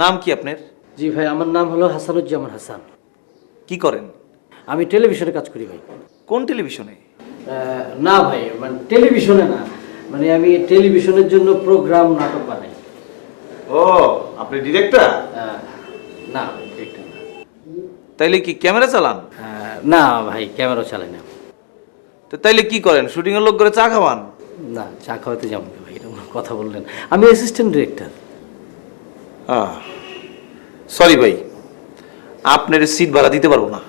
নাম কি আপনার? জি ভাই, আমার নাম হলো হাসানুজ্জামান হাসান। কি করেন? আমি টেলিভিশনে কাজ করি ভাই। কোন টেলিভিশনে? না ভাই, মানে টেলিভিশনে না, মানে আমি টেলিভিশনের জন্য প্রোগ্রাম নাটক বানাই। ও, আপনি ডিরেক্টর? না ভাই, ডিরেক্টর না। তাইলে কি ক্যামেরা চালান? না ভাই, ক্যামেরা চালাই না। তো তাইলে কি করেন? শুটিং এর লোক করে চা খাওয়ান? না, চা খাওয়াতে যাবো না ভাই, এরকম কথা বললেন। আমি অ্যাসিস্ট্যান্ট ডিরেক্টর। সরি ভাই, আপনার সিট ভাড়া দিতে পারবো না।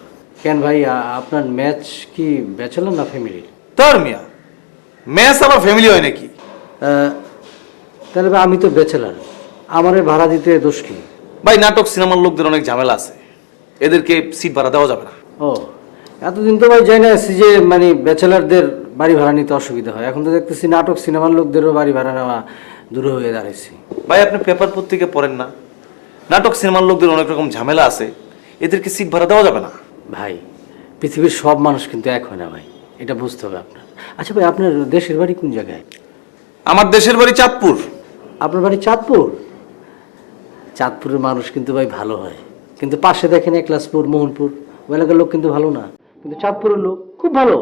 কেন ভাই, আপনার ম্যাচ কি ব্যাচেলর না ফ্যামিলির? তোর মিয়া, ম্যাচ আমার ফ্যামিলি হয় নাকি? তাহলে ভাই, আমি তো ব্যাচেলার, আমারে ভাড়া দিতে দোষ কি? ভাই, নাটক সিনেমার লোকদের অনেক ঝামেলা আছে, এদেরকে সিট ভাড়া দেওয়া যাবে না। ও, এতদিন তো ভাই জানি আছি যে মানে ব্যাচেলারদের বাড়ি ভাড়া নিতে অসুবিধা হয়, এখন তো দেখতেছি নাটক সিনেমার লোকদেরও বাড়ি ভাড়া নেওয়া দূর হয়ে দাঁড়াইছে। ভাই, আপনি পেপার পত্রিকা পড়েন না? নাটক সিনেমার লোকদের অনেক রকম ঝামেলা আছে, এদেরকে সিট ভাড়া দেওয়া যাবে না। ভাই, পৃথিবীর সব মানুষ কিন্তু এক হয় না ভাই, এটা বুঝতে হবে আপনার। আচ্ছা ভাই, আপনার দেশের বাড়ি কোন জায়গায়? আমার দেশের বাড়ি চাঁদপুর। আপনার বাড়ি চাঁদপুর? চাঁদপুরের মানুষ কিন্তু ভাই ভালো হয়, কিন্তু পাশে দেখেন একলাসপুর, মোহনপুর, ওই এলাকার লোক কিন্তু ভালো না, কিন্তু চাঁদপুরের লোক খুব ভালো।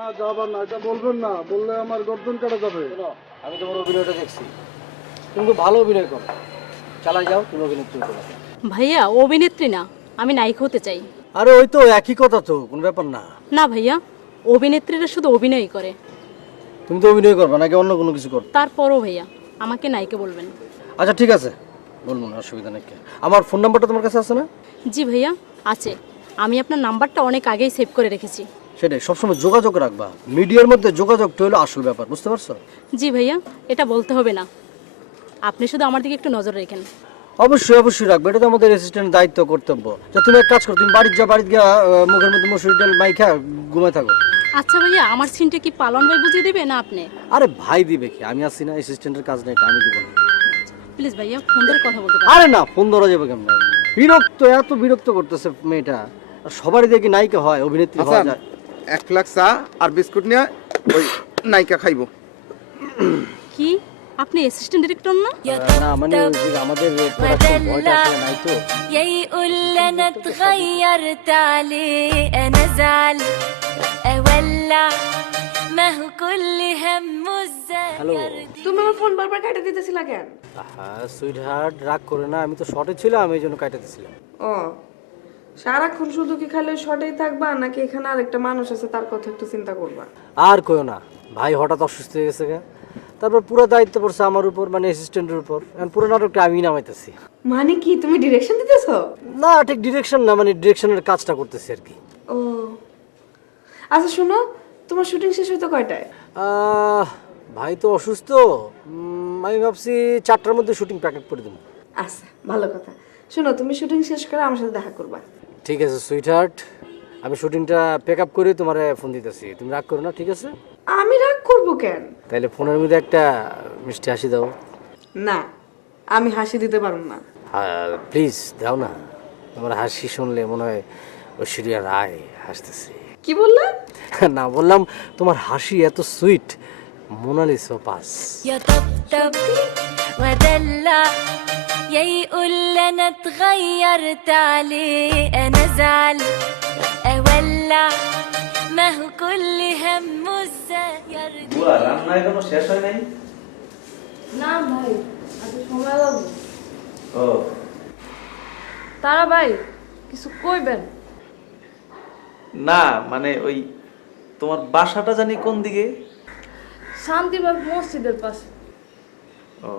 না যাবার না, এটা বলবেন না, বললে আমার গর্দন কাটা যাবে। আমি তোমার অভিনয়টা দেখছি, তুমি খুব ভালো অভিনয় করো, চালাই যাও, তুমি অভিনেত্রী করো। ভাইয়া অভিনেত্রী না, আমি নায়িকা হতে চাই। আরে ওই তো একই কথা, তো কোনো ব্যাপার না। না ভাইয়া, অভিনেত্রীরা শুধু অভিনয়ই করে। তুমি তো অভিনয় করবে নাকি অন্য কোনো কিছু করবে? তারপরও ভাইয়া আমাকে নায়িকা বলবেন। আচ্ছা ঠিক আছে, বলবো না, অসুবিধা নেই। আমার ফোন নাম্বারটা তোমার কাছে আছে না? জি ভাইয়া আছে, আমি আপনার নাম্বারটা অনেক আগেই সেভ করে রেখেছি। সেটাই, সবসময় যোগাযোগ রাখবা, মিডিয়ার মধ্যে যোগাযোগটা হলো আসল ব্যাপার, বুঝতে পারছো? জি ভাইয়া, এটা বলতে হবে না, আপনি শুধু আমার দিকে একটু নজর রাখেন। অবশ্যই অবশ্যই রাখবো, এটা তো আমাদের অ্যাসিস্ট্যান্ট দায়িত্ব, কর্তব্য। তা তুমি এক কাজ করো, তুমি বাড়িতে যা, বাড়িতে গিয়ে মুখের মধ্যে মসুর ডাল মাইখা ঘুমায় থাকো। আচ্ছা ভাইয়া, আমার সিনটা কি পালন ভাই বুঝিয়ে দেবে না আপনি? আরে ভাই দিবে কি, আমি আসছি না, অ্যাসিস্ট্যান্টের কাজ নেই, এটা আমি দিব না। প্লিজ ভাইয়া, ফোন ধরে কথা বলতে পারেন? আরে না, ফোন ধরা যাবে কেমন? বিরক্ত, এত বিরক্ত করতেছে মেয়েটা। আর সবারই দেখি নায়িকা হয়, অভিনেত্রী হওয়া যায়। 1 ফ্লাক্স চা আর বিস্কুট নিয়ে ওই নাইকা খাইবো। কি আপনি অ্যাসিস্ট্যান্ট ডিরেক্টর না? না মানে ওই যে আমাদের production boy-টা আসলে নাই তো। يا يقول لي انا اتغيرت عليه انا زعل اولع ما هو كل همه হ্যালো। الزهر তুমি আমার ফোন বারবার কেটে দিতেছিলা কেন? হ্যাঁ সুইট হার্ট, রাগ করে না, আমি তো শর্টে ছিলাম, এই জন্য কাটে দিছিলাম। ও, সারাক্ষণ শুধু কি খালি শর্টেই থাকবা নাকি এখানে আরেকটা মানুষ আছে তার কথা একটু চিন্তা করবা? আর কইও না, ভাই হঠাৎ অসুস্থ হয়ে গেছে গা, তারপর পুরো দায়িত্ব পড়ছে আমার উপর, মানে অ্যাসিস্ট্যান্টের উপর। এখন পুরো নাটকটা আমি নামাইতেছি। মানে কি তুমি ডিরেকশন দিতেছো? না ঠিক ডিরেকশন না, মানে ডিরেকশনের কাজটা করতেছি আর কি। ও আচ্ছা, শোনো, তোমার শুটিং শেষ হইতো কয়টায়? ভাই তো অসুস্থ, আমি ভাবছি 4টার মধ্যে শুটিং প্যাক করে দেবো। আচ্ছা, ভালো কথা। শোনো, তুমি শুটিং শেষ করে আমার সাথে দেখা করবা। ঠিক আছে সুইট হার্ট, আমি শুটিংটা প্যাক আপ করে তোমার ফোন দিতেছি, তুমি রাগ করো না, ঠিক আছে? আমি রাগ করবো কেন? তাহলে ফোনের মধ্যে একটা মিষ্টি হাসি দাও। না, আমি হাসি দিতে পারবো না। হ্যাঁ প্লিজ দাও না, তোমার হাসি শুনলে মনে হয় ঐশ্বরিয়া রায় হাসতেছে। কি বললে? না, বললাম তোমার হাসি এত সুইট, মোনালিসা পাস। يا طبطب ودلع يا يقول انا اتغيرت عليه انا زعل اولع ما هو كل همه ازاي يرجع বুয়া রান্না এখনো শেষ হয় নাই? না ভাই, আজকে সময় লাগবে। ও তারা ভাই কিছু কইবেন? না, মানে ওই তোমার বাসাটা জানি কোন দিকে? শান্তিবাগ মসজিদের পাশে। ও,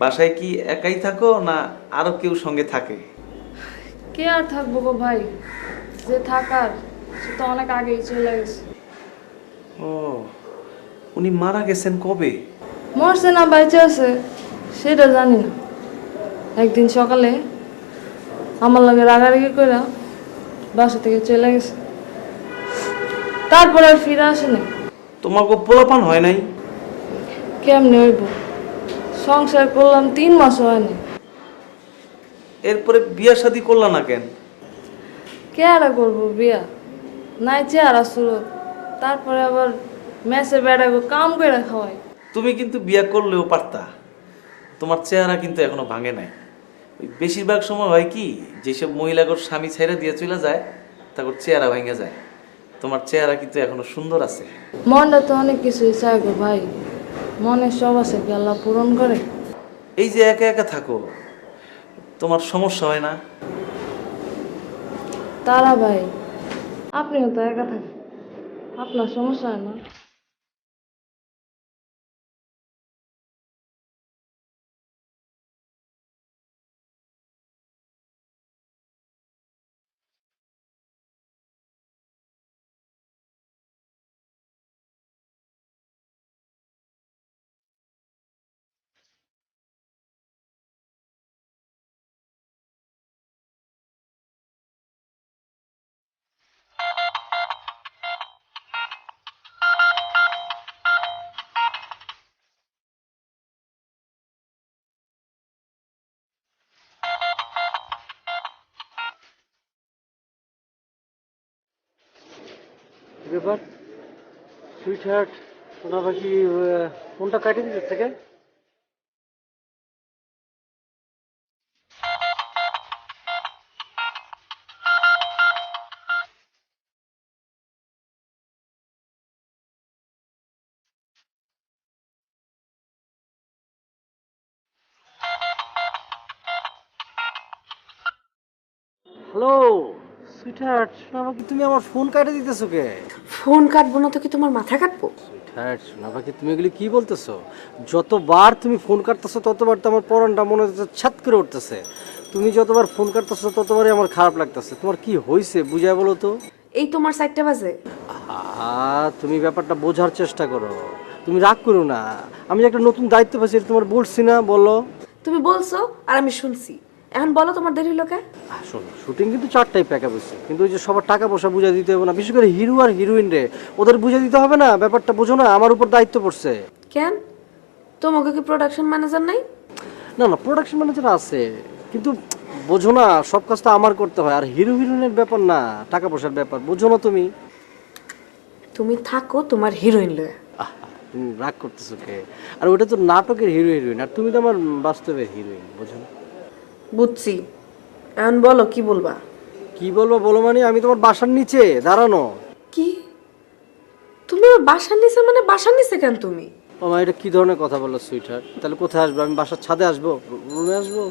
বাসায় কি একাই থাকো না আরো কেউ সঙ্গে থাকে? কে আর থাকবো গো ভাই, যে থাকার সে তো অনেক আগেই চলে গেছে। ও, উনি মারা গেছেন কবে? মরছে না বাইচে আছে সেটা জানি না। একদিন সকালে আমার লগে রাগারাগি কইরা বাসা থেকে চলে গেছে, তারপর আর ফিরে আসেনি। তোমাকে পোলাপান হয় নাই? কেমনে হইব, সংসার করলাম 3 মাস হয়নি। এরপরে বিয়া শাদী করলা না কেন? কে আর করবো বিয়া, নাই চেহারা সুরত, তারপরে আবার মেসে বেড়াগো কাম করে খাওয়াই। তুমি কিন্তু বিয়া করলেও পারতা, তোমার চেহারা কিন্তু এখনো ভাঙে নাই। ওই বেশিরভাগ সময় হয় কি, যেসব মহিলাগর স্বামী ছেড়ে দিয়ে চলে যায় তারপর চেহারা ভেঙে যায়। তোমার চেহারা কিন্তু এখনো সুন্দর আছে। মনটা তো অনেক কিছুই চাই গো ভাই, মনের সব আছে কি আল্লাহ পূরণ করে? এই যে একা একা থাকো, তোমার সমস্যা হয় না? তারা ভাই আপনিও তো একা থাকেন, আপনার সমস্যা হয় না? ব্যাপার সুইট হার্ট, ওনা বাকি ফোনটা কাটে দিতে থেকে? হ্যালো সুইট হার্ট, শোনা বাকি তুমি আমার ফোন কাটে দিতেছো কে? ফোন কাটবো না তো কি তোমার মাথা কাটবো? হ্যাঁ শোনা বাকি, তুমি এগুলি কি বলতেছো? যতবার তুমি ফোন কাটতেছো ততবার তো আমার পরানটা মনে হচ্ছে ছাত করে উঠতেছে। তুমি যতবার ফোন কাটতেছো ততবারই আমার খারাপ লাগতেছে। তোমার কি হয়েছে বুঝায় বলো তো? এই তোমার 4টা বাজে। তুমি ব্যাপারটা বোঝার চেষ্টা করো, তুমি রাগ করো না। আমি একটা নতুন দায়িত্ব পাচ্ছি, তোমার বলছি না? বলো। তুমি বলছো আর আমি শুনছি, এখন বলো তোমার দেরি হলো কেন? শোনো, শুটিং কিন্তু 4টায় প্যাক হচ্ছে, কিন্তু ওই যে সবার টাকা পয়সা বুঝা দিতে হবে না, বিশেষ করে হিরো আর হিরোইন রে ওদের বুঝা দিতে হবে না? ব্যাপারটা বোঝো না, আমার উপর দায়িত্ব পড়ছে। কেন তোমাকে কি প্রোডাকশন ম্যানেজার নাই? না না, প্রোডাকশন ম্যানেজার আছে, কিন্তু বোঝো না সব কাজ তো আমার করতে হয়। আর হিরো হিরোইনের ব্যাপার না, টাকা পয়সার ব্যাপার, বোঝো না তুমি? তুমি থাকো তোমার হিরোইন লয়ে। তুমি রাগ করতেছো কে? আর ওটা তো নাটকের হিরো হিরোইন, আর তুমি তো আমার বাস্তবের হিরোইন, বোঝো না? বুঝছি, এখন বলো কি বলবা? কি বলবো বলো মানে, আমি তোমার বাসার নিচে দাঁড়ানো। কি তুমি আমার বাসার নিচে? মানে বাসার নিচে কেন তুমি? আমার এটা কি ধরনের কথা বললো সুইটহার্ট? তাহলে কোথায় আসবো? আমি বাসার ছাদে আসবো, রুমে আসবো?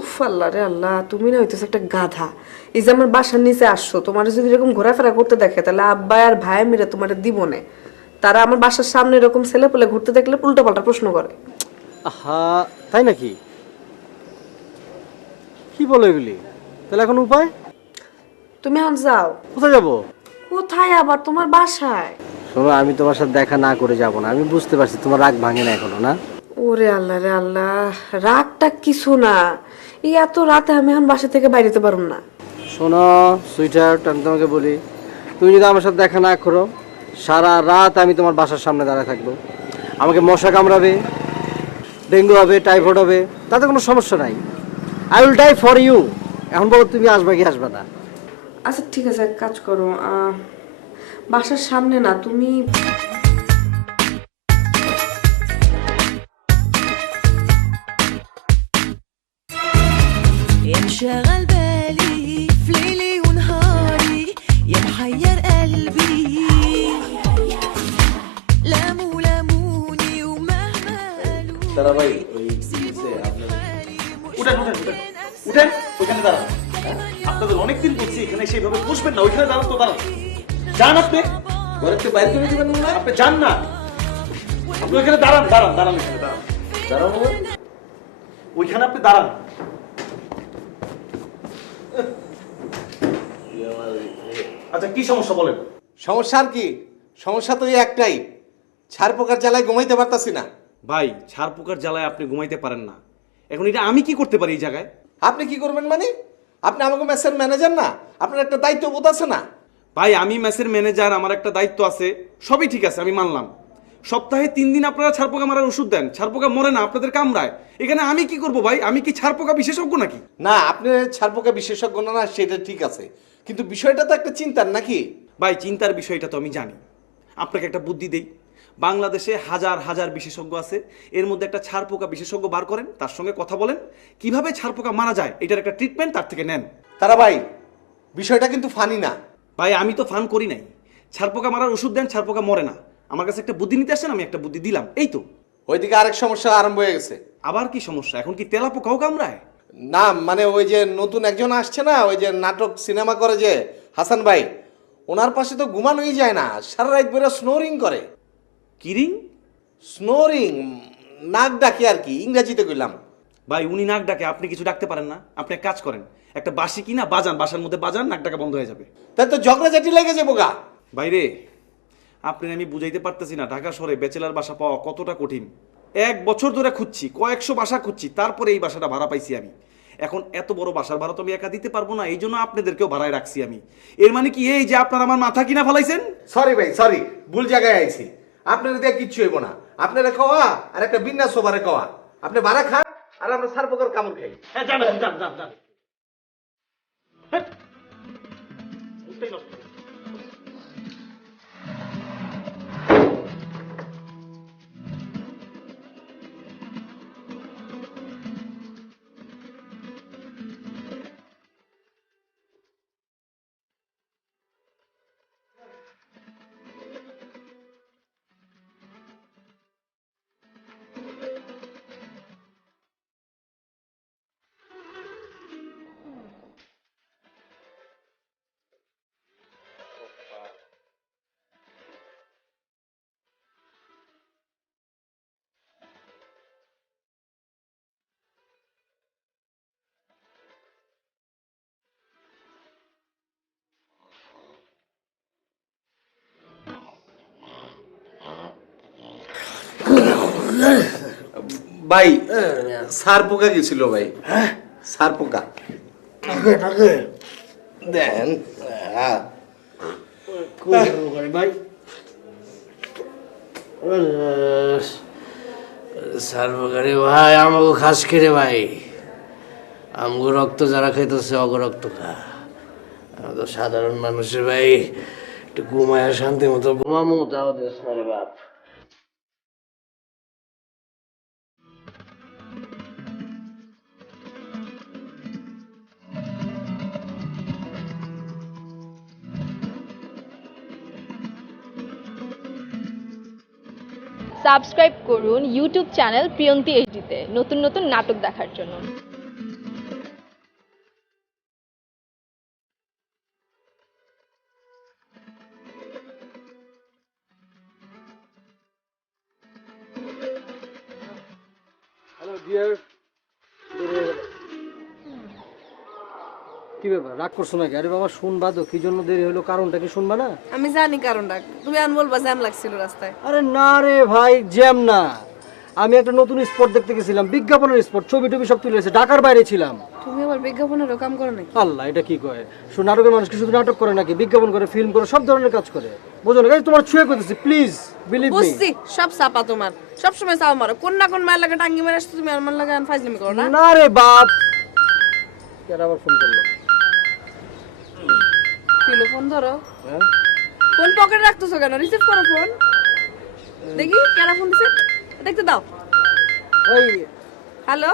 উফ আল্লাহ রে আল্লাহ, তুমি না হইতেছো একটা গাধা। এই যে আমার বাসার নিচে আসছো, তোমার যদি এরকম ঘোরাফেরা করতে দেখে তাহলে আব্বা আর ভাই মিলে তোমার দিব না। তারা আমার বাসার সামনে এরকম ছেলে পেলে ঘুরতে দেখলে উল্টো পাল্টা প্রশ্ন করে। আহা, তাই নাকি? কি বলো এগুলি? তাহলে এখন উপায়? তুমি এখন যাও। কোথায় যাবো? কোথায় আবার? তোমার বাসায়। শোনো, আমি তোমার সাথে দেখা না করে যাব না। আমি বুঝতে পারছি তোমার রাগ ভাঙে না এখনো, না? ওরে আল্লাহ রে আল্লাহ, রাগটা কিছু না, এই এত রাতে আমি এখন বাসা থেকে বাইরেতে পারব না। শোনো সুইটহার্ট, আমি তোমাকে বলি, তুমি যদি আমার সাথে দেখা না করো, সারা রাত আমি তোমার বাসার সামনে দাঁড়ায় থাকবো। আমাকে মশা কামড়াবে, ডেঙ্গু হবে, টাইফয়েড হবে, তাতে কোনো সমস্যা নাই। I will die for you. এখন বলো তুমি আসবে কি আসবে না? আচ্ছা ঠিক আছে, এক কাজ করো, বাসার সামনে না, তুমি انشغل بالي في ليلي ونهاري يا محير قلبي لاموني ومهما قالوا তারা ভাই ওই উঠেন উঠেন উঠেন উঠেন ওইখানে দাঁড়ান। আপনাদের অনেকদিন বলছি এখানে সেইভাবে বসবেন না, ওইখানে দাঁড়ান তো দাঁড়ান। যান আপনি ঘরের থেকে বাইরে করে দিবেন না, আপনি যান না, আপনি ওইখানে দাঁড়ান দাঁড়ান দাঁড়ান ওইখানে দাঁড়ান দাঁড়ান ওইখানে আপনি দাঁড়ান। আচ্ছা কি সমস্যা বলেন? সমস্যা আর কি? সমস্যা তো এই একটাই, ছাড় পোকার জ্বালায় ঘুমাইতে পারতাছি না। ভাই ছাড় পোকার জ্বালায় আপনি ঘুমাইতে পারেন না, এখন এটা আমি কি করতে পারি এই জায়গায়? আপনি কি করবেন মানে? আপনি আমাকে মেসের ম্যানেজার না? আপনার একটা দায়িত্ব বোধ আছে না? ভাই আমি মেসের ম্যানেজার, আমার একটা দায়িত্ব আছে, সবই ঠিক আছে, আমি মানলাম। সপ্তাহে 3 দিন আপনারা ছাড় পোকা মারার ওষুধ দেন, ছাড় পোকা মরে না, আপনাদের কামড়ায়। এখানে আমি কি করব ভাই? আমি কি ছাড় পোকা বিশেষজ্ঞ নাকি? না, আপনি ছাড় পোকা বিশেষজ্ঞ না, সেটা ঠিক আছে, কিন্তু বিষয়টা তো একটা চিন্তার নাকি? ভাই চিন্তার বিষয়টা তো আমি জানি, আপনাকে একটা বুদ্ধি দেই। বাংলাদেশে হাজার হাজার বিশেষজ্ঞ আছে, এর মধ্যে একটা ছাড় পোকা বিশেষজ্ঞ বার করেন, তার সঙ্গে কথা বলেন, কিভাবে ছাড় পোকা মারা যায় এটার একটা ট্রিটমেন্ট তার থেকে নেন। তারা ভাই, বিষয়টা কিন্তু ফানি না। ভাই আমি তো ফান করি নাই, ছাড় পোকা মারার ওষুধ দেন, ছাড় পোকা মরে না। আমার কাছে একটা বুদ্ধি নিতে আসেন, আমি একটা বুদ্ধি দিলাম, এই তো। ওইদিকে আরেক সমস্যা আরম্ভ হয়ে গেছে। আবার কি সমস্যা? এখন কি তেলা পোকাও কামড়ায়? না মানে ওই যে নতুন একজন আসছে না, ওই যে নাটক সিনেমা করে যে হাসান ভাই, ওনার পাশে তো ঘুমানোই যায় না, সারা রাত বেরো স্নোরিং করে। কিরিং? স্নোরিং, নাক ডাকে আর কি, ইংরেজিতে কইলাম। ভাই উনি নাক ডাকে, আপনি কিছু ডাকতে পারেন না? আপনি এক কাজ করেন, একটা বাঁশি কিনা বাজান, বাসার মধ্যে বাজান, নাক ডাকা বন্ধ হয়ে যাবে। তাই তো ঝগড়াঝাটি লেগে যাবো গা। বাইরে আপনি আমি বুঝাইতে পারতেছি না, ঢাকা শহরে ব্যাচেলার বাসা পাওয়া কতটা কঠিন। 1 বছর ধরে খুঁজছি, কয়েকশো বাসা খুঁজছি, তারপরে এই বাসাটা ভাড়া পাইছি আমি। এখন এত বড় বাসার ভাড়া তো আমি একা দিতে পারবো না, এই জন্য আপনাদেরকেও ভাড়ায় রাখছি আমি। এর মানে কি এই যে আপনারা আমার মাথা কিনা ফেলাইছেন? সরি ভাই, সরি, ভুল জায়গায় আইছি। আপনার দিয়ে কিচ্ছু হইব না, আপনারা খাওয়া আর একটা বিন্যাস সোবারে খাওয়া, আপনি ভাড়া খান আর আমরা সার পোকার কামড় খাই। হ্যাঁ যান যান যান যান। হ্যাঁ। উঠতেই নষ্ট। ভাই সার পোকা গেছিল ভাই, সার পোকা দেন। ভাই সার্বকারী ভাই আমাকে খাস খেরে ভাই, আমগো রক্ত যারা খাইতেছে অগ রক্ত খা। আমি তো সাধারণ মানুষের ভাই, একটু ঘুমায় শান্তি মতো ঘুমামো, তাও দেশ না রে বাপ। সাবস্ক্রাইব করুন ইউটিউব চ্যানেল প্রিয়ন্তী এইচডিতে নতুন নতুন নাটক দেখার জন্য। হ্যালো ডিয়ার, কি ব্যাপার রাগ করছো নাকি? আরে বাবা শুনবা তো, কি জন্য দেরি হলো, কারণটা কি শুনবা না? আমি জানি কারণটা, তুমি আন বলবা জ্যাম লাগছিল রাস্তায়। আরে না রে ভাই, জ্যাম না, আমি একটা নতুন স্পট দেখতে গেছিলাম, বিজ্ঞাপনের স্পট, ছবি টবি সব তুলে এসে ঢাকার বাইরে ছিলাম। তুমি আবার বিজ্ঞাপনেরও কাম করো নাকি? আল্লাহ, এটা কি কয়? নাটকের মানুষ কি শুধু নাটক করে নাকি? বিজ্ঞাপন করে, ফিল্ম করে, সব ধরনের কাজ করে, বোঝো না? তোমার ছুঁয়ে করতেছি, প্লিজ বিলিভ মি। বুঝছি, সব চাপা তোমার, সব সময় চাপা মারো, কোন না কোন মায়ের লাগে টাঙ্গি মেরে আসছো তুমি, আমার লাগে আন ফাইজলামি করো না। না রে বাপ, কেন আবার ফোন করলো? কিলো ফোন ধরো। হ্যাঁ ফোন পকেটে রাখতেছো কেন? রিসিভ করো ফোন। দেখি কেন ফোন দিছে, দেখতে দাও। ওই হ্যালো,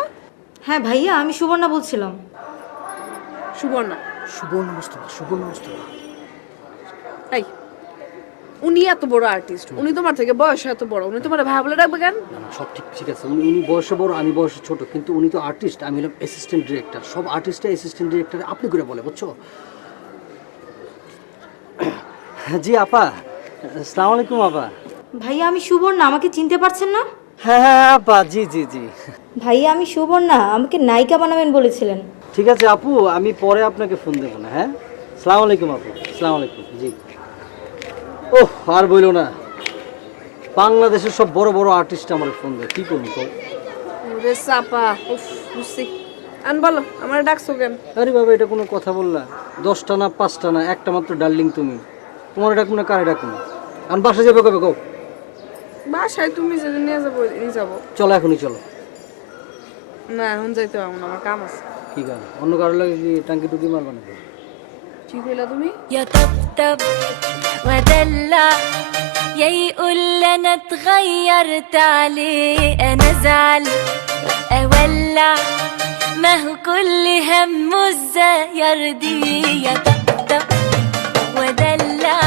হ্যাঁ ভাইয়া, আমি সুবর্ণা বলছিলাম। সুবর্ণা? সুবর্ণ মুস্তফা। এই, উনি এত বড় আর্টিস্ট, উনি তোমার থেকে বয়স এত বড়, উনি তোমার ভাই বলে ডাকবে কেন? না না, সব ঠিক আছে। উনি বয়সে বড়, আমি বয়সে ছোট, কিন্তু উনি তো আর্টিস্ট, আমি হলাম অ্যাসিস্ট্যান্ট ডিরেক্টর। সব আর্টিস্টরা অ্যাসিস্ট্যান্ট ডিরেক্টর আপনি করে বলে, বুঝছো? জি আপা, আসসালামু আলাইকুম আপা। ভাইয়া আমি সুবর্ণা, আমাকে চিনতে পারছেন না? হ্যাঁ হ্যাঁ আপা, জি জি জি। ভাইয়া আমি সুবর্ণা, আমাকে নায়িকা বানাবেন বলেছিলেন। ঠিক আছে আপু, আমি পরে আপনাকে ফোন দেবো না। হ্যাঁ, আসসালামু আলাইকুম আপু। আসসালামু আলাইকুম। জি। ওহ, আর বইলো না, বাংলাদেশের সব বড় বড় আর্টিস্ট আমার ফোন দেয়, কি করবো কও? ওরে সাপা, উফ, বুঝছি। আন বলো, আমার ডাকছো কেন? আরে বাবা, এটা কোনো কথা বললা? 10টা না 5টা না, একটা মাত্র ডার্লিং তুমি। তোমার ডাকুন না, কারে ডাকুন? আমি বাসা যাবে কবে কও? বাসায় তুমি যদি নিয়ে যাবো। চলো, এখনই চলো। না, এখন যাইতে পারবো না, আমার কাম আছে। কি কারণ? অন্য কারো লাগে কি টাঙ্কি টুকি মারবা নাকি? ঠিক হইলা তুমি? يا طبطب ودلع يا يقول انا اتغيرت عليه انا زعل اولع ما هو كل همه ازاي يرضيه يا طبطب ودلع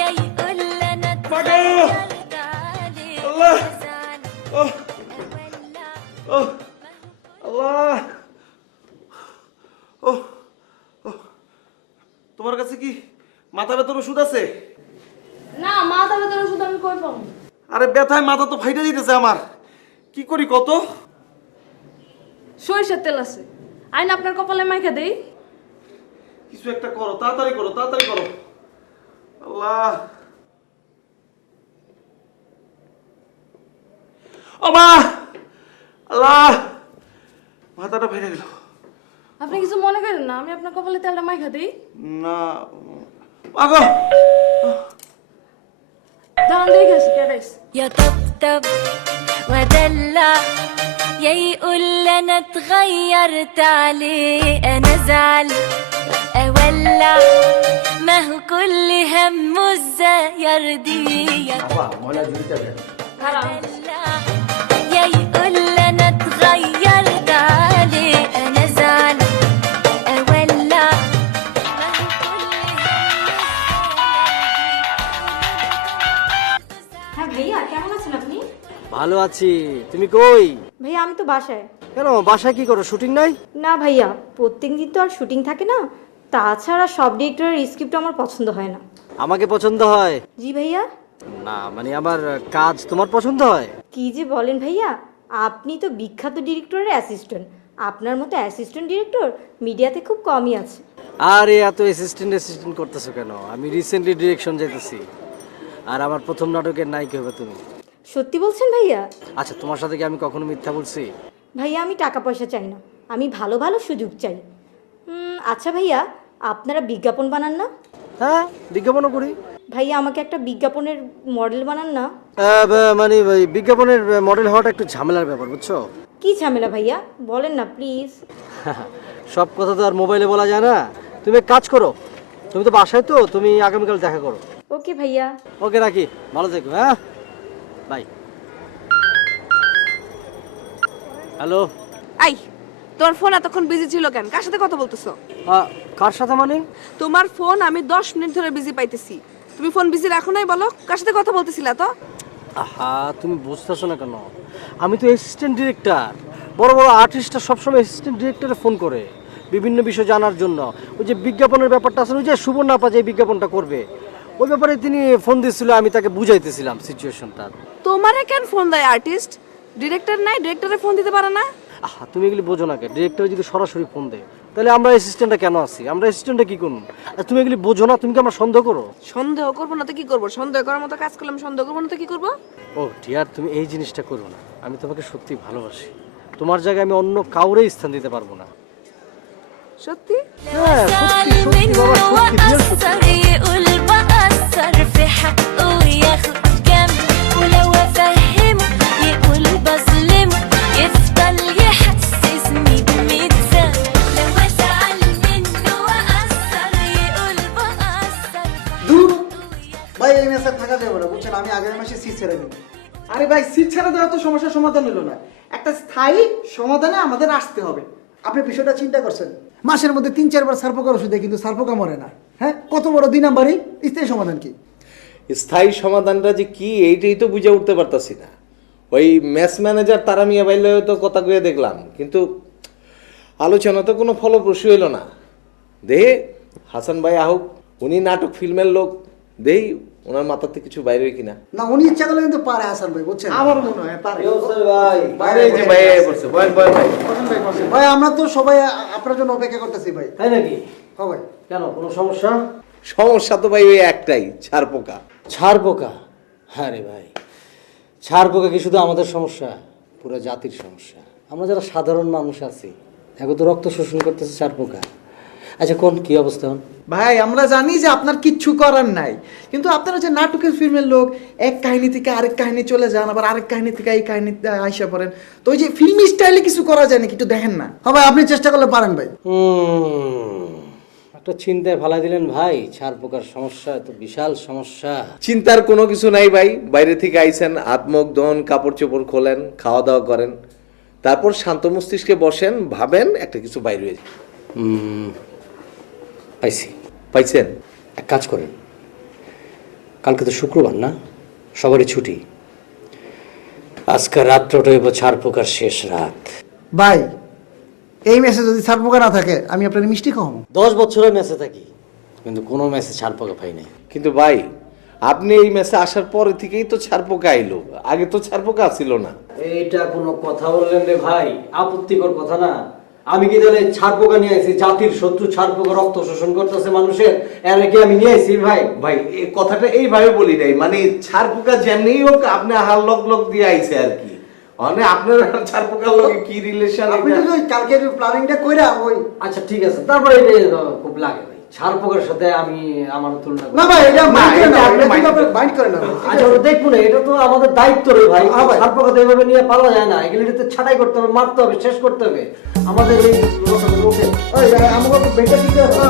يا يقول انا اتغيرت عليه انا زعل اولع আল্লাহ, ও তোমার কাছে কি মাথা ব্যথার ওষুধ আছে? না, মাথা ব্যথার ওষুধ আমি কই পাবো? আরে ব্যথায় মাথা তো ফাইটে দিতেছে আমার, কি করি কত? সরিষার তেল আছে, আইন আপনার কপালে মাইখা দেই। কিছু একটা করো, তাড়াতাড়ি করো, তাড়াতাড়ি করো। আল্লাহ, ও মা, আল্লাহ, মাথাটা ফাইটে গেল। আপনি কিছু মনে করেন না, আমি আপনার কপালে তেলটা মাইখা দেই। না আগো, দাঁড়ান দেখে আসি কেডাইস। يا طبطب ودلع يا يقول انا اتغيرت عليه انا زعل اولع ما هو كل همه ازاي يرضيه يا دلع يا يقول انا اتغيرت عليه انا زعل اولع ما هو كل হ্যাঁ ভাইয়া, কেমন আছেন আপনি? ভালো আছি, তুমি কই? ভাইয়া আমি তো বাসায়। কেন, বাসায় কি করো? শুটিং নাই? না ভাইয়া, প্রত্যেক দিন তো আর শুটিং থাকে না, তাছাড়া সব ডিরেক্টরের স্ক্রিপ্ট আমার পছন্দ হয় না। আমাকে পছন্দ হয় জি ভাইয়া। না, মানে আমার কাজ তোমার পছন্দ হয়? কি যে বলেন ভাইয়া, আপনি তো বিখ্যাত ডিরেক্টরের অ্যাসিস্ট্যান্ট, আপনার মতো অ্যাসিস্ট্যান্ট ডিরেক্টর মিডিয়াতে খুব কমই আছে। আরে এত অ্যাসিস্ট্যান্ট করতেছো কেন? আমি রিসেন্টলি ডিরেকশন যেতেছি, আর আমার প্রথম নাটকের নায়িকা হবে তুমি। সত্যি বলছেন ভাইয়া? আচ্ছা, তোমার সাথে কি আমি কখনো মিথ্যা বলছি? ভাইয়া আমি টাকা পয়সা চাই না, আমি ভালো ভালো সুযোগ চাই। আচ্ছা ভাইয়া, আপনারা বিজ্ঞাপন বানান না? হ্যাঁ, বিজ্ঞাপনও করি। ভাইয়া আমাকে একটা বিজ্ঞাপনের মডেল বানান না? মানে ওই বিজ্ঞাপনের মডেল হওয়াটা একটু ঝামেলার ব্যাপার, বুঝছো? কি ঝামেলা ভাইয়া, বলেন না প্লিজ। সব কথা তো আর মোবাইলে বলা যায় না। তুমি এক কাজ করো, তুমি তো বাসায়, তো তুমি আগামীকাল দেখা করো। ওকে ভাইয়া। ওকে, রাখি, ভালো থেকো। হ্যাঁ, বাই। হ্যালো। আই, তোমার ফোন এতক্ষণ বিজি ছিল কেন? কার সাথে কথা বলতেছো? কার সাথে মানে? তোমার ফোন আমি 10 মিনিট ধরে বিজি পাইতেছি, তুমি ফোন বিজি রাখো নাই? বলো কার সাথে কথা বলতেছিলা তো? আহা, তুমি বুঝতেছো না কেন? আমি তো অ্যাসিস্ট্যান্ট ডিরেক্টর। বড় বড় আর্টিস্টরা সবসময় অ্যাসিস্ট্যান্ট ডিরেক্টরে ফোন করে বিভিন্ন বিষয় জানার জন্য। ওই যে বিজ্ঞাপনের ব্যাপারটা আছে, ওই যে সুবর্ণা আপা যে বিজ্ঞাপনটা করবে, ওই ব্যাপারে তিনি ফোন দিয়েছিল, আমি তাকে বুঝাইতেছিলাম সিচুয়েশনটা। তোমারে কেন ফোন দেয় আর্টিস্ট? ডিরেক্টর নাই, ডিরেক্টরে ফোন দিতে পারে না? আহা, তুমি এগুলি বোঝো না কেন? ডিরেক্টর যদি সরাসরি ফোন দেয়, তাহলে আমরা অ্যাসিস্ট্যান্টটা কেন আছি? আমরা অ্যাসিস্ট্যান্টটা কি করবো? আর তুমি এগুলি বোঝো না, তুমি কি আমরা সন্দেহ করো? সন্দেহ করবো না তো কি করবো? সন্দেহ করার মতো কাজ করলাম, সন্দেহ করবো না তো কি করবো? ও ডিয়ার, তুমি এই জিনিসটা করো না। আমি তোমাকে সত্যি ভালোবাসি, তোমার জায়গায় আমি অন্য কাউরে স্থান দিতে পারবো না। সত্যি? হ্যাঁ, সত্যি সত্যি বাবা, সত্যি, রিয়েল সত্যি। يقول بقصر في حقه وياخد جنب ولو افهمه يقول بظلمه يفضل يحسسني ب100 ذنب لو ازعل منه واقصر يقول بقصر في حقه আমি আগামী মাসে সিট ছেড়ে দেবো। আরে ভাই, সিট ছেড়ে দেওয়া তো সমস্যার সমাধান হলো না, একটা স্থায়ী সমাধানে আমাদের আসতে হবে। আপনি বিষয়টা চিন্তা করছেন, মাসের মধ্যে 3-4 বার সারপোকার ওষুধ দেয় কিন্তু সারপোকা মরে না। হ্যাঁ, কত বড় 2 নাম্বারই। স্থায়ী সমাধান কি? স্থায়ী সমাধানটা যে কি এইটাই তো বুঝে উঠতে পারতাছি না। ওই ম্যাচ ম্যানেজার তারা মিয়া বাইলে তো কথা কয়ে দেখলাম, কিন্তু আলোচনা তো কোনো ফলপ্রসূ হইল না। দেহে হাসান ভাই আহুক, উনি নাটক ফিল্মের লোক, দেই ওনার মাথাতে কিছু বাইরে হয় কিনা। না, উনি ইচ্ছা করলে কিন্তু পারে হাসান ভাই, বুঝছেন? আমার মনে হয় পারে। বাইরে যে ভাই পড়ছে, বল বল ভাই। ভাই আমরা তো সবাই আপনার জন্য অপেক্ষা করতেছি ভাই। তাই নাকি? হ্যাঁ ভাই। কেন, কোনো সমস্যা? সমস্যা তো ভাই ওই একটাই, ছাড় পোকা। ছাড় পোকা? আরে ভাই, ছাড় পোকা কি শুধু আমাদের সমস্যা? পুরো জাতির সমস্যা। আমরা যারা সাধারণ মানুষ আছি, এখন তো রক্ত শোষণ করতেছে ছাড় পোকা। আচ্ছা, কোন কি অবস্থা? ভাই আমরা জানি যে আপনার কিচ্ছু করার নাই, কিন্তু আপনারা যে নাটকের ফিল্মের লোক, এক কাহিনী থেকে আরেক কাহিনী চলে যান, আবার আরেক কাহিনী থেকে এই কাহিনীতে আইসা পড়েন, তো ওই যে ফিল্মি স্টাইলে কিছু করা যায় নাকি, একটু দেখেন না। হ্যাঁ ভাই, আপনি চেষ্টা করলে পারেন ভাই। একটা চিন্তায় ফালাই দিলেন ভাই। ছাড় পোকার সমস্যা তো বিশাল সমস্যা। চিন্তার কোনো কিছু নাই ভাই, বাইরে থেকে আইছেন, হাত মুখ ধোন, কাপড় চোপড় খোলেন, খাওয়া দাওয়া করেন, তারপর শান্ত মস্তিষ্কে বসেন, ভাবেন একটা কিছু বাইরে হয়ে যায়। পাইছি। পাইছেন? এক কাজ করেন, কালকে তো শুক্রবার না, সবারই ছুটি। আজকে রাত্রটা হইব ছাড় পোকার শেষ রাত। ভাই এই মেসে যদি ছাড় পোকা না থাকে, আমি আপনার মিষ্টি খাওয়াবো। 10 বছরের মেসে থাকি, কিন্তু কোনো মেসে ছাড় পোকা পাই নাই। কিন্তু ভাই আপনি এই মেসে আসার পরে থেকেই তো ছাড় পোকা আইলো, আগে তো ছাড় পোকা ছিল না। এইটা কোনো কথা বললেন রে ভাই? আপত্তিকর কথা না? আমি কি তাহলে ছাড় পোকা নিয়ে আইছি? জাতির শত্রু ছাড় পোকা রক্ত শোষণ করতেছে মানুষের, এর কি আমি নিয়ে আইছি ভাই? ভাই এই কথাটা এইভাবে বলি নাই, মানে ছাড় পোকা যেমনি হোক আপনি হাল লগ লগ দিয়ে আইছে আর কি। মানে আপনার ছাড় পোকার লগে কি রিলেশন? আপনি যদি ওই কালকে প্ল্যানিংটা কইরা ওই। আচ্ছা ঠিক আছে, তারপরে এটা খুব লাগে ভাই, ছাড় পোকার সাথে আমি আমার তুলনা না ভাই, এটা মাইন্ড করেন না, এটা এটা আপনি মাইন্ড করেন না। আচ্ছা ওটা দেখবো না, এটা তো আমাদের দায়িত্ব রে ভাই। ছাড় পোকা তো এইভাবে নিয়ে পালা যায় না, এগুলো তো ছাঁটাই করতে হবে, মারতে হবে, শেষ করতে হবে আমাদের এই লোকে। ওই আমাকে বেটা ঠিক আছে।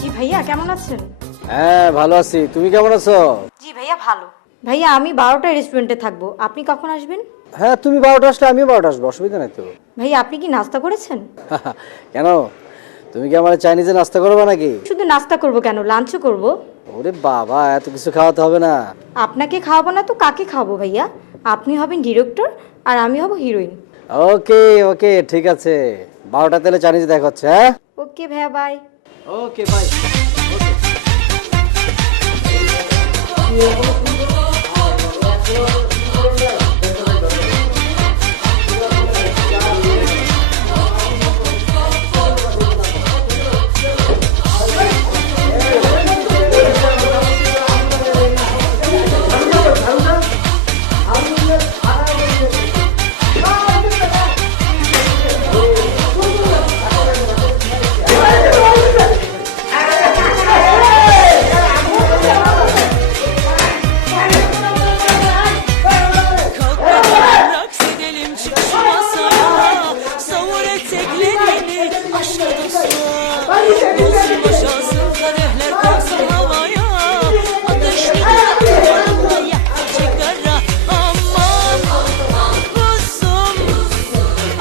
জি ভাইয়া, কেমন আছেন? হ্যাঁ ভালো আছি, তুমি কেমন আছো? জি ভাইয়া, ভালো। ভাইয়া আমি 12টায় রেস্টুরেন্টে থাকবো, আপনি কখন আসবেন? হ্যাঁ, তুমি 12টা আসলে আমিও 12টা আসবো, অসুবিধা নাই তো। ভাইয়া আপনি কি নাস্তা করেছেন? কেন, তুমি কি আমার চাইনিজে নাস্তা করবে নাকি? শুধু নাস্তা করব কেন, লাঞ্চও করব। ওরে বাবা, এত কিছু খাওয়াতে হবে না। আপনাকে খাওয়াবো না তো কাকে খাওয়াবো ভাইয়া? আপনি হবেন ডিরেক্টর আর আমি হব হিরোইন। ওকে ওকে, ঠিক আছে, 12টা তাহলে চাইনিজ দেখা হচ্ছে। হ্যাঁ ওকে ভাইয়া, bye. Okay bye. Raks edelim çık şu masaya. Savur eteklerini aşka dostlar. Olsun boşalsın kadehler kalksın havaya. Ateşli duvarla yaktı çıkara. Aman kuzum,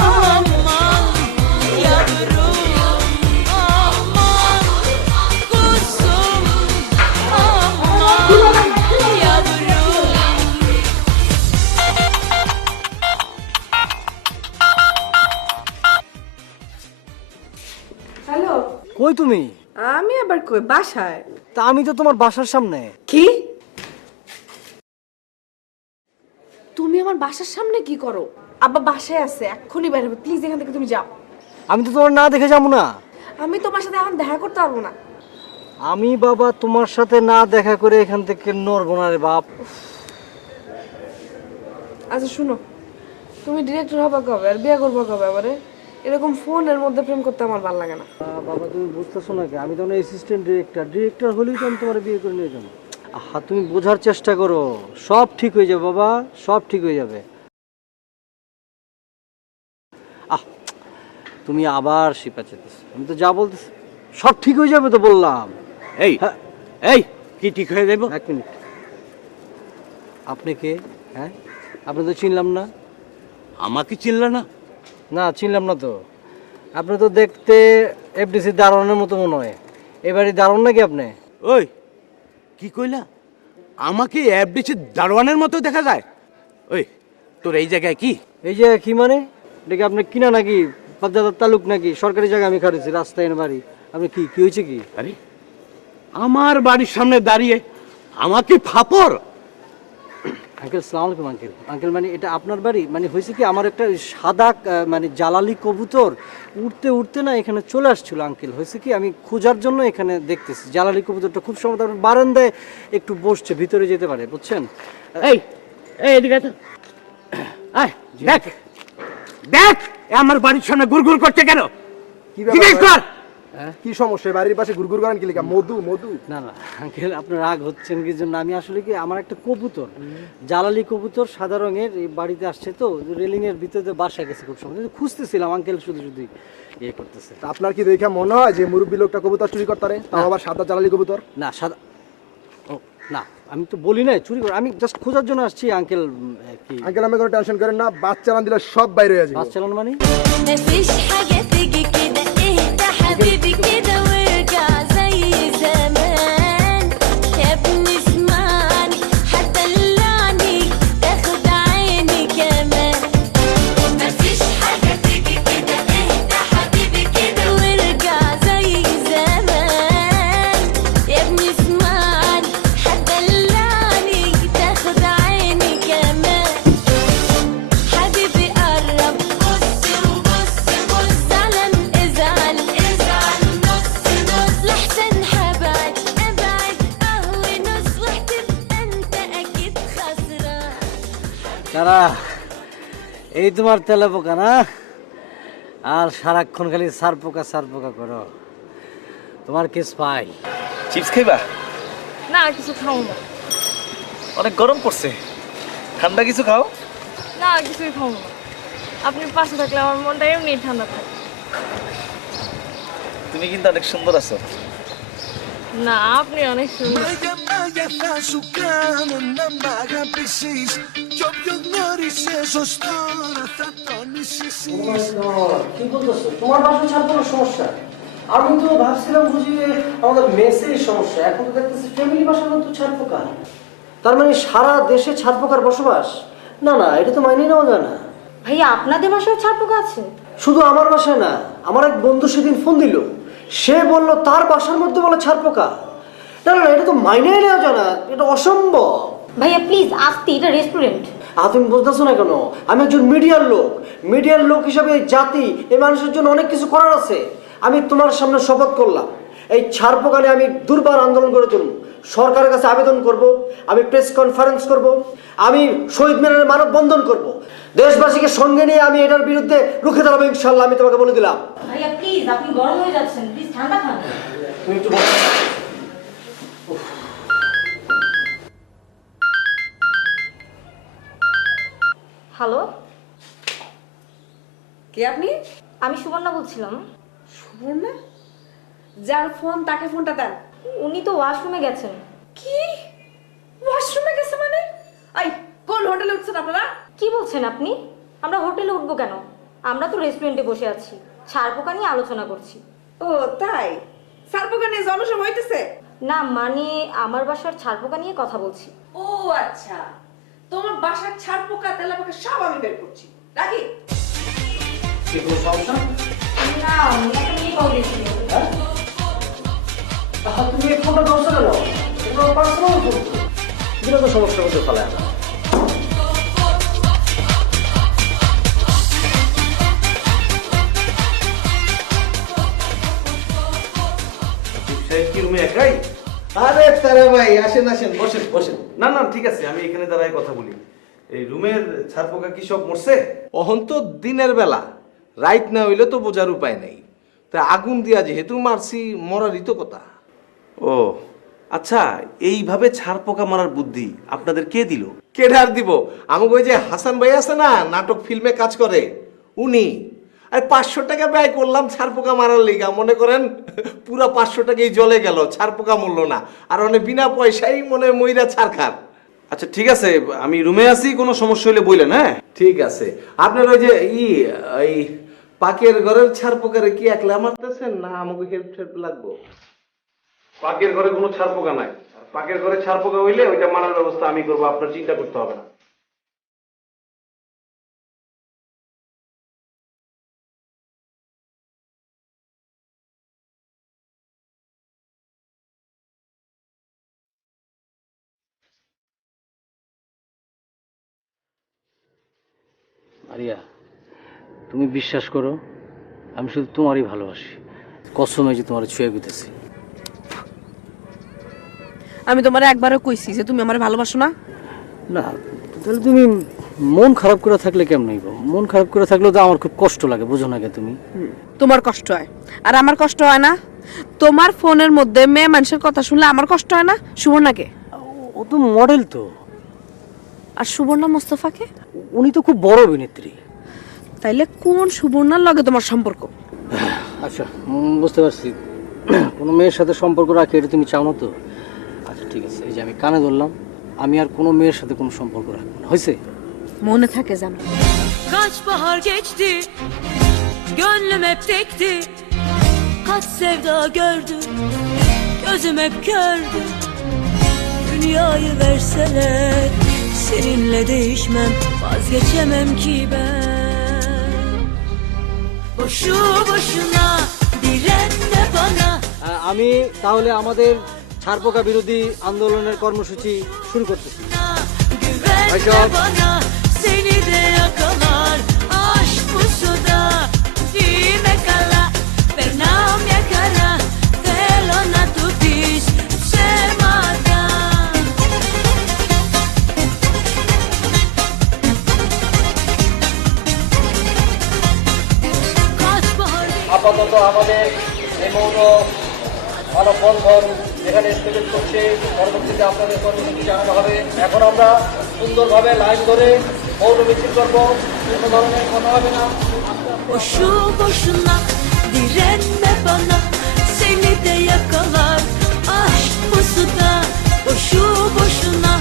aman yavrum, aman kuzum, aman yavrum. Hello, কই তুমি? আমি আবার কই, বাসায়। তা আমি তো তোমার বাসার সামনে। কি? তুমি আমার বাসার সামনে কি করো? আব্বা বাসায় আছে, এক্ষুনি বের হবে, প্লিজ এখান থেকে তুমি যাও। আমি তো তোমার না দেখে যাবো না। আমি তোমার সাথে এখন দেখা করতে পারবো না। আমি বাবা তোমার সাথে না দেখা করে এখান থেকে নড়বো না রে বাপ। আচ্ছা শুনো, তুমি ডিরেক্টর হবা কবে আর বিয়ে করবো কবে? আবারে এরকম ফোনের মধ্যে প্রেম করতে আমার ভালো লাগে না। বাবা তুমি বুঝতেছো না কি, আমি তো অ্যাসিস্ট্যান্ট ডিরেক্টর হলেই তো আমি তোমার বিয়ে করে নিয়ে যাবো। আহা তুমি বোঝার চেষ্টা করো, সব ঠিক হয়ে যাবে বাবা, সব ঠিক হয়ে যাবে। আহ তুমি আবার শিপা চেতেছো, আমি তো যা বলতেছি সব ঠিক হয়ে যাবে তো বললাম। এই হ্যাঁ। এই কি ঠিক হয়ে যাইব? এক মিনিট, আপনি কে? হ্যাঁ আপনি তো চিনলাম না। আমাকে চিনলে না? না চিনলাম না তো। আপনি তো দেখতে এফডিসি দারোয়ানের মতো মনে হয়। এবারে দারোয়ান নাকি আপনি? ওই কি কইলা? আমাকে এফডিসি দারোয়ানের মতো দেখা যায়? ওই তোর এই জায়গায় কি? এই যে কি মানে, দেখি আপনি কিনা নাকি বাগদাদার তালুক নাকি? সরকারি জায়গায় আমি খাড়েছি, রাস্তায় এনে বাড়ি। আপনি কি কি হয়েছে কি? আরে আমার বাড়ির সামনে দাঁড়িয়ে আমাকে ফাপড়? আঙ্কেল সালাম আলাইকুম। আঙ্কেল আঙ্কেল মানে এটা আপনার বাড়ি? মানে হয়েছে কি, আমার একটা সাদা মানে জালালি কবুতর উড়তে উড়তে না এখানে চলে আসছিল আঙ্কেল। হয়েছে কি, আমি খোঁজার জন্য এখানে দেখতেছি জালালি কবুতরটা খুব সম্ভবত আপনার বারান্দায় একটু বসছে, ভিতরে যেতে পারে বুঝছেন। এই এই এদিকে তো আয় দেখ দেখ, এ আমার বাড়ির সামনে গুড়গুড় করছে কেন? জিজ্ঞেস কর। কি সমস্যা? বাড়ির পাশে ঘুরঘুর করেন কি লিখা? মধু মধু? না না আঙ্কেল আপনার রাগ হচ্ছেন কি জন্য? আমি আসলে কি, আমার একটা কবুতর জালালি কবুতর সাদা রঙের এই বাড়িতে আসছে তো, রেলিং এর ভিতরে বাসায় গেছে খুব সময়, খুঁজতেছিলাম আঙ্কেল, শুধু শুধু ইয়ে করতেছে। তা আপনার কি দেখে মনে হয় যে মুরব্বী লোকটা কবুতর চুরি করতে পারে, তাও আবার সাদা জ্বালালি কবুতর? না সাদা, ও না আমি তো বলি না চুরি করে, আমি জাস্ট খোঁজার জন্য আসছি আঙ্কেল। কি আঙ্কেল আমি কোনো টেনশন করেন না, বাস চালান দিলে সব বাইরে হয়ে যাবে। বাস চালান মানে? مفيش حاجة تيجي كده اهدى حبيبي كده وارجع زي زمان يا ابني اسمعني هتدلعني تاخد عيني كمان مفيش حاجة تيجي كده اهدى حبيبي كده وارجع زي زمان يا ابني اسمعني هتدلعني تاخد عيني كمان حبيبي قرب بص وبص بص زعلان ازعل ازعل نص نص لحسن هبعد ابعد قهوة نص وهتبقى انت اكيد خسران তারা এই তোমার তেলে পোকা না, আর সারাক্ষণ খালি সার পোকা করো, তোমার কেস পাই। চিপস খাইবা? না কিছু খাও না। অনেক গরম পড়ছে, ঠান্ডা কিছু খাও। না কিছুই খাও না। আপনি পাশে থাকলে আমার মনটা এমনি ঠান্ডা থাকে। তুমি কিন্তু অনেক সুন্দর আছো। না আপনি অনেক সুন্দর। কি বলতেছো? তোমার বাসা ছাড়বো না সমস্যা? আমি তো ভাবছিলাম বুঝি আমাদের মেসের সমস্যা, এখন তো দেখতেছি ফ্যামিলি বাসার মতো ছাড়পোকা। তার মানে সারা দেশে ছাড়পোকার বসবাস? না না এটা তো মাইনে নেওয়া যায় না। ভাইয়া আপনাদের বাসায় ছাড়পোকা আছে? শুধু আমার বাসায় না, আমার এক বন্ধু সেদিন ফোন দিল, সে বলল তার বাসার মধ্যে বলে ছাড়পোকা। না না এটা তো মাইনে নেওয়া যায় না, এটা অসম্ভব। ভাইয়া প্লিজ আসতে, এটা রেস্টুরেন্ট। তুমি বুঝতেছো না কেন? আমি একজন মিডিয়ার লোক হিসাবে এই জাতি, এই মানুষের জন্য অনেক কিছু করার আছে। আমি তোমার সামনে শপথ করলাম, এই ছাড়পোকালে আমি দুর্বার আন্দোলন করে তুলব, সরকারের কাছে আবেদন করব, আমি প্রেস কনফারেন্স করব, আমি শহীদ মিনারে মানববন্ধন করব, দেশবাসীকে সঙ্গে নিয়ে আমি এটার বিরুদ্ধে রুখে দাঁড়াবো ইনশাল্লাহ, আমি তোমাকে বলে দিলাম। ভাইয়া প্লিজ, আপনি গরম হয়ে যাচ্ছেন, প্লিজ ঠান্ডা খান। তুমি একটু বসো। হ্যালো, কে আপনি? আমি সুবর্ণা বলছিলাম। সুবর্ণা? যার ফোন তাকে ফোনটা দেন। উনি তো ওয়াশরুমে গেছেন। কি? ওয়াশরুমে গেছে মানে? আই কোন হোটেলে উঠছেন আপনারা? কি বলছেন আপনি? আমরা হোটেলে উঠবো কেন? আমরা তো রেস্টুরেন্টে বসে আছি, ছাড়পোকা নিয়ে আলোচনা করছি। ও তাই? সারপোকা নিয়ে জনসভা হইতেছে? না মানে আমার বাসার ছাড়পোকা নিয়ে কথা বলছি। ও আচ্ছা, তোমার বাসার ছাড়পোকা তেলাপোকা সব আমি বের করছি, রাখি। কি কোনো সমস্যা? না উনি একটা মেয়ে কল দিয়েছিল। তুমি এই ফোনটা ধরছো কেন? এটা পার্সোনাল ফোন, এটা তো সমস্যা হতে ফেলায় না। কি রুমে একাই? আরে তারা ভাই আসেন আসেন, বসেন বসেন। না না ঠিক আছে, আমি এখানে দাঁড়ায় কথা বলি। এই রুমের ছাড়পোকা কি সব মরছে? অহন তো দিনের বেলা, রাইত না হইলে তো বোঝার উপায় নাই। তা আগুন দিয়া যেহেতু মারছি, মরারই তো কথা। ও আচ্ছা, এইভাবে ছাড় পোকা মারার বুদ্ধি আপনাদের কে দিল? কেডার দিব? আমাকে ওই যে হাসান ভাই আছে না, নাটক ফিল্মে কাজ করে, উনি। আর 500 টাকা ব্যয় করলাম ছাড় পোকা মারার লিগা, মনে করেন পুরা 500 টাকাই জ্বলে গেল, ছাড় পোকা মরলো না। আর অনেক বিনা পয়সাই মনে মইরা ছাড় খার। আচ্ছা ঠিক আছে, আমি রুমে আছি, কোনো সমস্যা হলে বললেন। হ্যাঁ ঠিক আছে। আপনার ওই যে এই পাকের ঘরের ছাড় পোকারে কি একলা মারতেছেন না আমাকে হেল্প লাগবো? পাকের ঘরে কোনো ছাড় পোকা নাই। পাকের ঘরে ছাড় পোকা হইলে ওইটা মারার ব্যবস্থা আমি করবো, আপনার চিন্তা করতে হবে না। আরিয়া, তুমি বিশ্বাস করো, আমি শুধু তোমারই ভালোবাসি। কসম যে তোমার ছুঁয়ে দিতেছি। আমি তোমার একবারও কইছি যে তুমি আমার ভালোবাসো না। না, তাহলে তুমি মন খারাপ করে থাকলে কেমন হইব? মন খারাপ করে থাকলে তো আমার খুব কষ্ট লাগে, বুঝো না কে তুমি? তোমার কষ্ট হয় আর আমার কষ্ট হয় না? তোমার ফোনের মধ্যে মেয়ে মানুষের কথা শুনলে আমার কষ্ট হয় না? সুবর্ণাকে? ও তো মডেল তো। আর সুবর্ণা মোস্তফাকে? উনি তো খুব বড় অভিনেত্রী। তাইলে কোন সুবর্ণার লগে তোমার সম্পর্ক? আচ্ছা, বুঝতে পারছি, কোনো মেয়ের সাথে সম্পর্ক রাখে এটা তুমি চাও না তো? আচ্ছা ঠিক আছে, এই যে আমি কানে ধরলাম, আমি আর কোনো মেয়ের সাথে কোনো সম্পর্ক রাখবো না, হয়েছে? মনে থাকে জানো। Kaç bahar geçti, gönlüm hep tekti. Kaç sevda gördüm, gözüm hep kördü. Dünyayı verseler, seninle değişmem, vazgeçemem ki ben. Boşu boşuna direnme bana. আমি তাহলে আমাদের ছারপোকা বিরোধী আন্দোলনের কর্মসূচি শুরু করতেছি। Güvenme bana, seni de yakalar. Aşk bu suda, dime kala. Pernam yakara, telona tupis, semada. Kaç bahar আপাতত আমাদের এই মৌন মানববন্ধন যেখানে স্থগিত করছে, পরবর্তীতে আপনাদের কর্মসূচি জানানো হবে। এখন আমরা সুন্দরভাবে লাইন ধরে মৌন মিছিল করবো, কোনো ধরনের কথা হবে না। boşu boşuna direnme bana, seni de yakalar. Aşk bu suda, boşu boşuna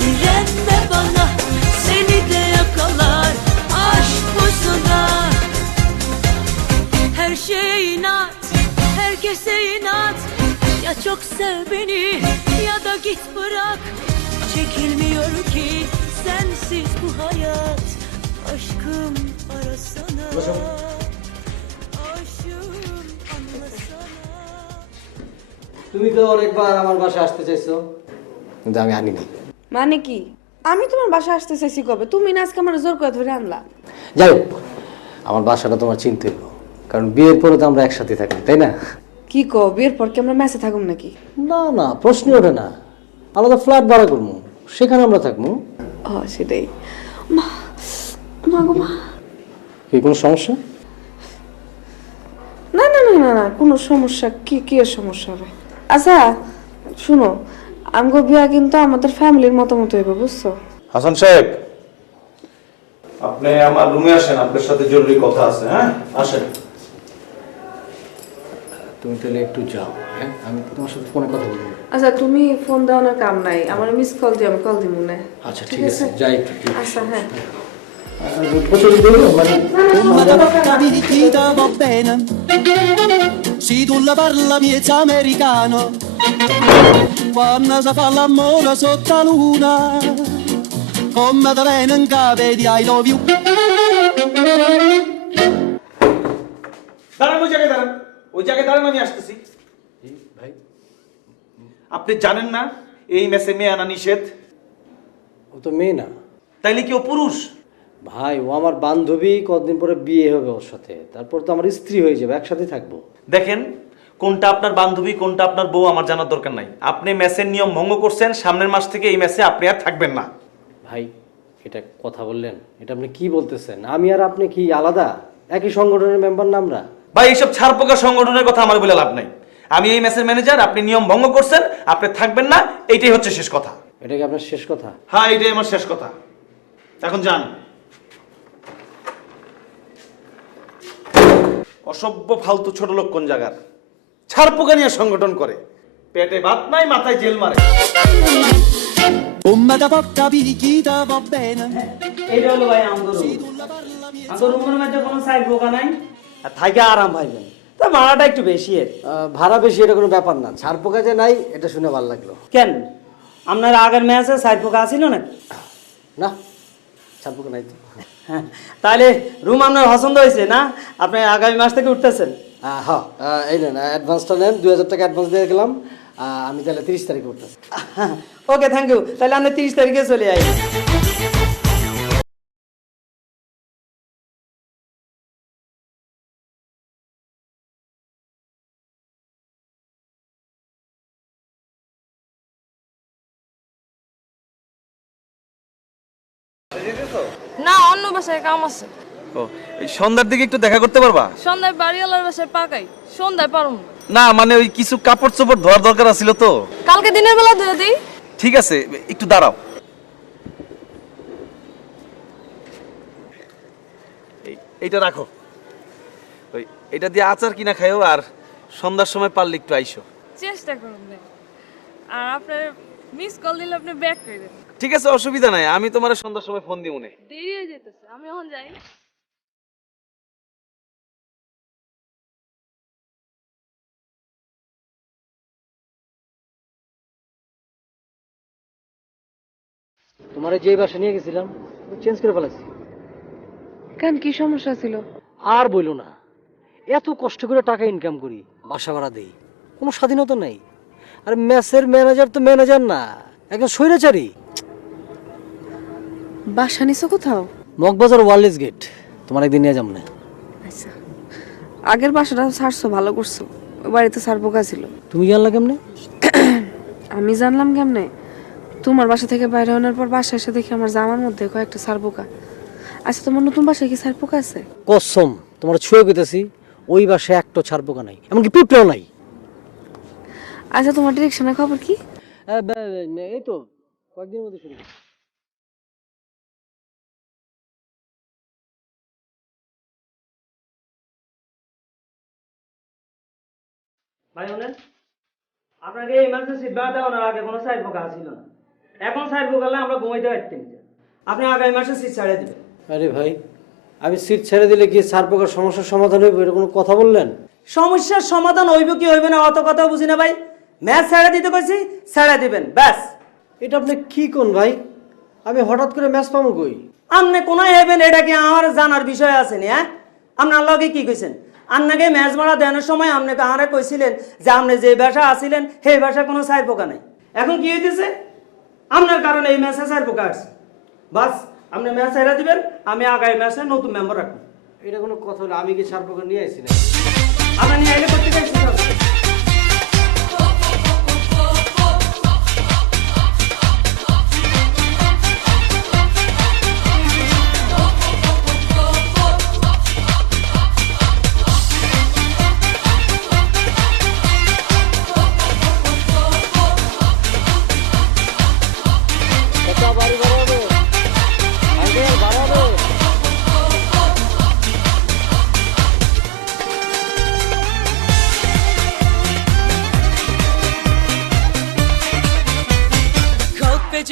direnme bana, seni de yakalar. Aşk bu suda, her şeye inat, herkese inat. Ya çok sev beni ya da git bırak. Çekilmiyor ki sensiz bu hayat. Aşkım arasana. Aşığım anlasana. তুমি তো অনেকবার আমার বাসায় আসতে চাইছো, কিন্তু আমি আনি নাই। মানে কি? আমি তোমার বাসায় আসতে চাইছি কবে? তুমি না আজকে আমার জোর করে ধরে আনলা। যাই হোক, আমার বাসাটা তোমার চিনতে হইব, কারণ বিয়ের পরে তো আমরা একসাথে থাকি, তাই না? কি কো, বিয়ের পর কি আমরা মেসে থাকুম নাকি? না না, প্রশ্নই ওঠে না। আলাদা ফ্ল্যাট ভাড়া করবো, সেখানে আমরা থাকবো। ও সেটাই। মা মা গো মা। কি কোনো সমস্যা? না না না না না, কোনো সমস্যা কি? কি এর সমস্যা হবে? আচ্ছা শুনো, আমগো বিয়া কিন্তু আমাদের ফ্যামিলির মতামত হইবে, বুঝছো? হাসান সাহেব, আপনি আমার রুমে আসেন, আপনার সাথে জরুরি কথা আছে। হ্যাঁ আসেন। তুমি তাহলে একটু যাও, হ্যাঁ? আমি তোমার সাথে ফোনে কথা বলবো। আচ্ছা তুমি ফোন দেওয়ানোর কাম নাই, আমার মিস কল দিয়ে আমি কল দিব না। আচ্ছা ঠিক আছে, যাই একটু। আচ্ছা হ্যাঁ। Capita va bene, si tu la parla miezza americano, quando si fa l'amore sotto la luna, come te viene in capo di I love you. দাঁড়ান, ওই জায়গায় দাঁড়ান, ওই জায়গায় দাঁড়ান, আমি আসতেছি। ভাই, আপনি জানেন না এই মেসে মেয়ে আনা নিষেধ? ও তো মেয়ে না। তাইলে কি ও পুরুষ? ভাই, ও আমার বান্ধবী, কতদিন পরে বিয়ে হবে ওর সাথে, তারপর তো আমার স্ত্রী হয়ে যাবে, একসাথে থাকবো। দেখেন, কোনটা আপনার বান্ধবী কোনটা আপনার বউ আমার জানার দরকার নাই। আপনি মেসের নিয়ম ভঙ্গ করছেন, সামনের মাস থেকে এই মেসে আপনি আর থাকবেন না। ভাই, এটা কথা বললেন, এটা আপনি কি বলতেছেন? আমি আর আপনি কি আলাদা? একই সংগঠনের মেম্বার না আমরা? ভাই এইসব ছাড়পোকা সংগঠনের কথা আমার বলে লাভ নাই। আমি এই মেসের ম্যানেজার, আপনি নিয়ম ভঙ্গ করছেন, আপনি থাকবেন না, এইটাই হচ্ছে শেষ কথা। এটা কি আপনার শেষ কথা? হ্যাঁ, এইটাই আমার শেষ কথা। এখন যান। অসভ্য ফালতু ছোট লোক কোন জায়গার, ছাড়পোকা নিয়ে সংগঠন করে, পেটে ভাত নাই মাথায় জেল মারে। Come da porta picchita va bene. এইটা হলো ভাই আমাদের রুমের মধ্যে কোনো সাইড বোকা নাই, আর থাইকে আরাম পাইবেন। তা ভাড়াটা একটু বেশি এর। ভাড়া বেশি এটা কোনো ব্যাপার না, ছাড় পোকা যে নাই এটা শুনে ভালো লাগলো। কেন আপনার আগের ম্যাচে সাইড বোকা আসিল না? না, ছাড় পোকা নাই তো। হ্যাঁ, তাহলে রুম আপনার পছন্দ হয়েছে না? আপনি আগামী মাস থেকে উঠতেছেন? হ্যাঁ, এই নেন অ্যাডভান্সটা নেন, 2000 টাকা অ্যাডভান্স দিয়ে গেলাম। আমি তাহলে 30 তারিখে উঠতেছি। ওকে, থ্যাংক ইউ। তাহলে আপনি 30 তারিখে চলে আই। না, অন্য বাসায় কাম আছে। ও, এই সন্ধ্যার দিকে একটু দেখা করতে পারবা? সন্ধ্যায় বাড়িওয়ালার বাসায় পাকাই, সন্ধ্যায় পারুম না। না মানে ওই কিছু কাপড় চোপড় ধোয়ার দরকার ছিল তো। কালকে দিনের বেলা ধুয়ে দিই। ঠিক আছে, একটু দাঁড়াও। এইটা রাখো, ওই এটা দিয়ে আচার কিনা খাইও, আর সন্ধ্যার সময় পারলে একটু আইসো। চেষ্টা করুন। আর আপনার মিস কল দিলে আপনি ব্যাক করে দেবেন। ঠিক আছে, অসুবিধা নাই, আমি তোমার সন্ধ্যার সময় ফোন দিই মনে। দেরি হয়ে যেতেছে, আমি এখন যাই। তোমার যে বাসা নিয়ে গেছিলাম চেঞ্জ করে ফেলাছি। কেন, কি সমস্যা ছিল? আর বইলো না, এত কষ্ট করে টাকা ইনকাম করি, বাসা ভাড়া দেই, কোনো স্বাধীনতা নেই। আর মেসের ম্যানেজার তো ম্যানেজার না, একজন স্বৈরাচারী। বাসা নিছো কোথাও? Moghbazar wireless gate. তোমার একদিন নিয়ে যাম না? আচ্ছা, আগের বাসাটা ছাড়ছো, ভালো করছো। ওই বাড়িতে সার পোকা ছিল। তুমি জানলা কেমনে? আমি জানলাম কেমনে? তোমার বাসা থেকে বাইরে হওয়ার পর বাসা এসে দেখি আমার জামার মধ্যে কয়েকটা সার পোকা। আচ্ছা, তোমার নতুন বাসায় কি সার পোকা আছে? কসম তোমার ছুঁয়ে কইতেছি, ওই বাসায় একটা ছাড় পোকা নাই, এমনকি পিঁপড়াও নাই। আচ্ছা, তোমার ডিরেকশনের খবর কি? এই তো কয়েকদিনের মধ্যে শুরু। ভাই বলেন, আপনাকে এই ইমার্জেন্সি ব্যাড দেওয়ার আগে কোনো সাইড বোকা ছিল না। এখন সাইড বোকালে আমরা ঘুমাইতে পারতেন না। আপনি আগামী মাসে সিট ছাড়িয়ে দিবেন। আরে ভাই, আমি সিট ছেড়ে দিলে কি ছাড় পোকার সমস্যার সমাধান হইব? এটা কোনো কথা বললেন? সমস্যার সমাধান হইব কি হইবে না অত কথা বুঝি না ভাই। ম্যাচ ছেড়ে দিতে কইছি, ছেড়ে দিবেন ব্যাস। এটা আপনি কি কোন ভাই? আমি হঠাৎ করে ম্যাচ পাবো কই? আপনি কোনায় হইবেন এটা কি আমার জানার বিষয় আছে নি? হ্যাঁ, আপনি আল্লাহকে কি কইছেন? আপনাকে ম্যাচ মারা দেওয়ার সময় আপনাকে আরে কইছিলেন যে আপনি যে ভাষা আসিলেন সেই ভাষা কোনো সাইড পোকা নাই। এখন কি হইতেছে? আপনার কারণে এই ম্যাচে সাইড পোকা আসছে। বাস, আপনি ম্যাচ ছেড়ে দিবেন, আমি আগামী ম্যাচে নতুন মেম্বার রাখবো। এটা কোনো কথা হলো? আমি কি ছাড় পোকা নিয়ে আসি না? আপনি নিয়ে আইলে করতে চাইছি।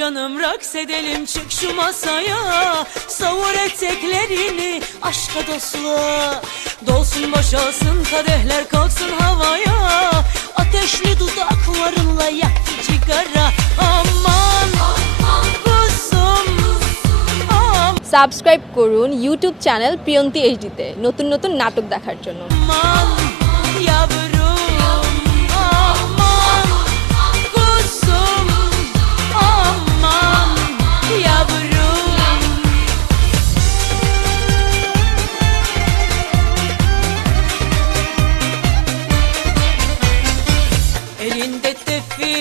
Canım raks edelim, çık şu masaya. Savur eteklerini aşka dostluğa. Dolsun boşalsın kadehler, kalksın havaya. Ateşli dudaklarınla yak sigara. Aman kuzum, subscribe করুন ইউটিউব চ্যানেল প্রিয়ন্তী এইচডিতে নতুন নতুন নাটক দেখার জন্য। aman yavrum, aman kuzum, aman yavrum. Elinde tefi,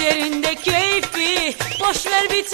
yerinde keyfi, boş ver bir